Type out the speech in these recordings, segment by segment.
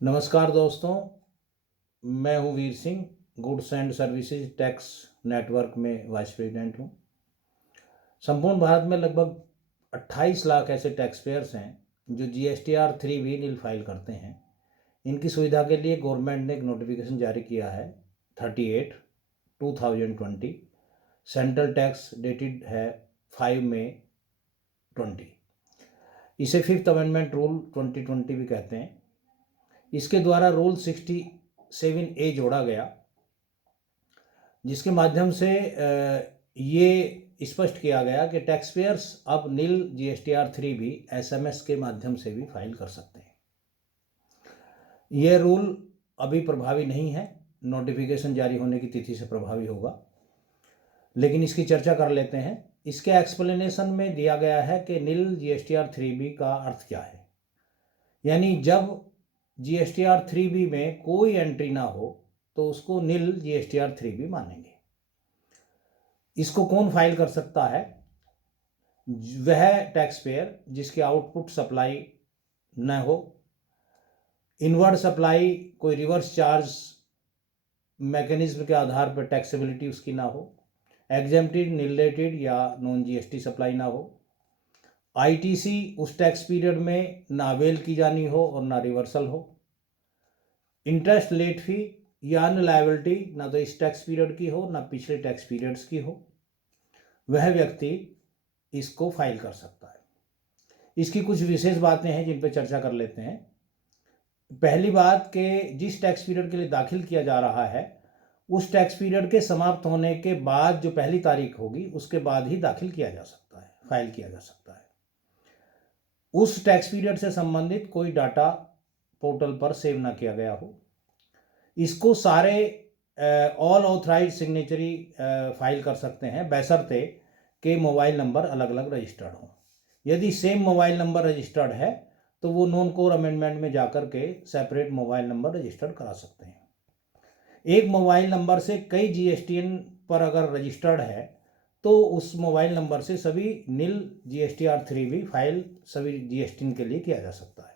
नमस्कार दोस्तों, मैं हूं Veer Singh. Goods and services tax network में वाइस प्रेसिडेंट हूं। संपूर्ण भारत में लगभग 28 लाख ऐसे टैक्स पेयर्स हैं जो GSTR 3B नील फाइल करते हैं। इनकी सुविधा के लिए गवर्नमेंट ने एक नोटिफिकेशन जारी किया है 38/2020। सेंट्रल टैक्स डेटेड है 5 मई 20। इसे 5th अमेंडमेंट रूल 2020 भी कहते हैं। इसके द्वारा रूल 67A जोड़ा गया, जिसके माध्यम से ये स्पष्ट किया गया कि टैक्स पेयर्स अब नील GSTR 3B SMS के माध्यम से भी फाइल कर सकते हैं। यह रूल अभी प्रभावी नहीं है, नोटिफिकेशन जारी होने की तिथि से प्रभावी होगा, लेकिन इसकी चर्चा कर लेते हैं। इसके एक्सप्लेनेशन में दिया गया है कि नील GSTR 3B का अर्थ क्या है। यानी जब GSTR 3B में कोई एंट्री ना हो तो उसको नील GSTR 3B मानेंगे। इसको कौन फाइल कर सकता है? वह टैक्स पेयर जिसके आउटपुट सप्लाई न हो, इनवर्ड सप्लाई कोई रिवर्स चार्ज मैकेनिज्म के आधार पर टैक्सेबिलिटी उसकी ना हो, एग्जेम्प्टेड, निलेटेड या नॉन GST सप्लाई ना हो, ITC उस टैक्स पीरियड में ना अवेल की जानी हो और ना रिवर्सल हो, इंटरेस्ट लेट फी या अन्य लायबिलिटी ना तो इस टैक्स पीरियड की हो ना पिछले टैक्स पीरियड्स की हो, वह व्यक्ति इसको फाइल कर सकता है। इसकी कुछ विशेष बातें हैं जिन पर चर्चा कर लेते हैं। पहली बात कि जिस टैक्स पीरियड के लिए दाखिल किया जा रहा है उस टैक्स पीरियड के समाप्त होने के बाद जो पहली तारीख होगी उसके बाद ही दाखिल किया जा सकता है, फाइल किया जा सकता है। उस टैक्स पीरियड से संबंधित कोई डाटा पोर्टल पर सेव ना किया गया हो। इसको सारे ऑल ऑथराइज सिग्नेचरी फाइल कर सकते हैं, बशर्ते कि मोबाइल नंबर अलग अलग रजिस्टर्ड हो। यदि सेम मोबाइल नंबर रजिस्टर्ड है तो वो नॉन कोर अमेंडमेंट में जाकर के सेपरेट मोबाइल नंबर रजिस्टर्ड करा सकते हैं। एक मोबाइल नंबर से कई GSTN पर अगर रजिस्टर्ड है तो उस मोबाइल नंबर से सभी नील GSTR 3B फाइल सभी GSTN के लिए किया जा सकता है।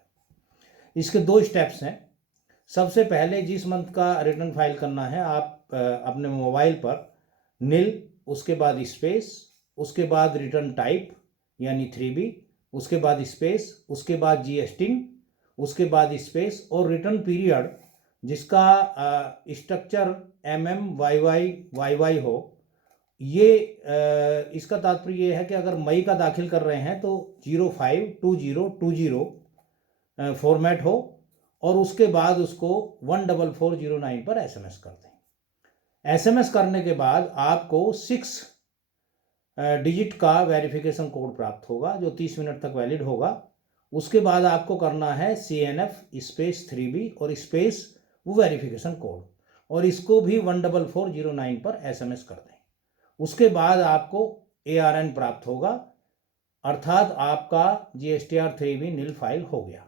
इसके 2 स्टेप्स हैं। सबसे पहले जिस मंथ का रिटर्न फाइल करना है आप अपने मोबाइल पर नील, उसके बाद स्पेस, उसके बाद रिटर्न टाइप यानी 3B, उसके बाद स्पेस, उसके बाद GSTN, उसके बाद स्पेस और रिटर्न पीरियड जिसका स्ट्रक्चर YY हो। ये इसका तात्पर्य ये है कि अगर मई का दाखिल कर रहे हैं तो 052020 फॉर्मेट हो और उसके बाद उसको 14409 पर SMS कर दें। SMS करने के बाद आपको 6 डिजिट का वेरिफिकेशन कोड प्राप्त होगा जो 30 मिनट तक वैलिड होगा। उसके बाद आपको करना है CNF स्पेस 3B और स्पेस वो वेरिफिकेशन कोड, और इसको भी 14409 पर SMS कर दें। उसके बाद आपको ARN प्राप्त होगा, अर्थात आपका GSTR 3B नील फाइल हो गया।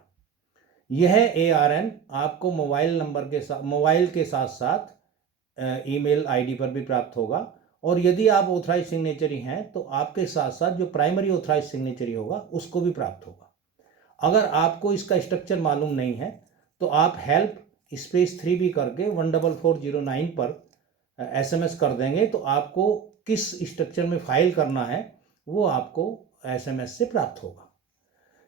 यह ARN आपको मोबाइल के साथ साथ ईमेल ID पर भी प्राप्त होगा, और यदि आप ऑथराइज सिग्नेचरी हैं तो आपके साथ साथ जो प्राइमरी ऑथराइज सिग्नेचरी होगा उसको भी प्राप्त होगा। अगर आपको इसका स्ट्रक्चर मालूम नहीं है तो आप हेल्प स्पेस 3B करके 14409 पर SMS कर देंगे तो आपको किस स्ट्रक्चर में फाइल करना है वो आपको SMS से प्राप्त होगा।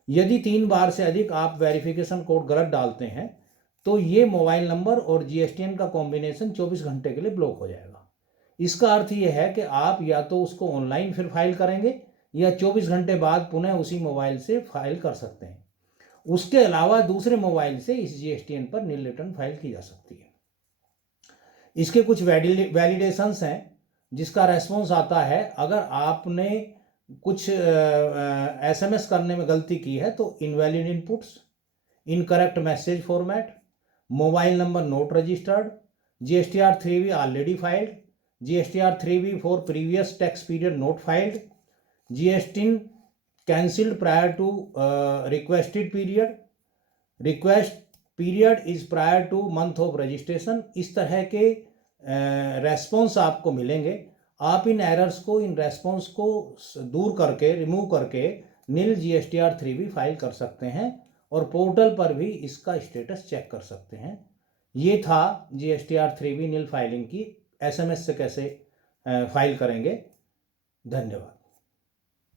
यदि 3 बार से अधिक आप वेरिफिकेशन कोड गलत डालते हैं तो ये मोबाइल नंबर और GSTN का कॉम्बिनेशन 24 घंटे के लिए ब्लॉक हो जाएगा। इसका अर्थ ये है कि आप या तो उसको ऑनलाइन फिर फाइल करेंगे या 24 घंटे बाद पुनः उसी मोबाइल से फाइल कर सकते हैं। उसके अलावा दूसरे मोबाइल से इस GSTN पर नील रिटर्न फाइल की जा सकती है। इसके कुछ वैलिडेशंस हैं जिसका रेस्पॉन्स आता है। अगर आपने कुछ SMS करने में गलती की है तो invalid inputs, incorrect message format, mobile number not registered, GSTR 3B already filed, GSTR 3B for previous tax period not filed, GSTN cancelled prior to requested period, request period is prior to month of registration. इस तरह के response आपको मिलेंगे। आप इन errors को, in response को दूर करके, रिमूव करके नील GSTR 3B फाइल कर सकते हैं और पोर्टल पर भी इसका स्टेटस चेक कर सकते हैं। ये था GSTR 3B नील फाइलिंग की SMS से कैसे फाइल करेंगे। धन्यवाद।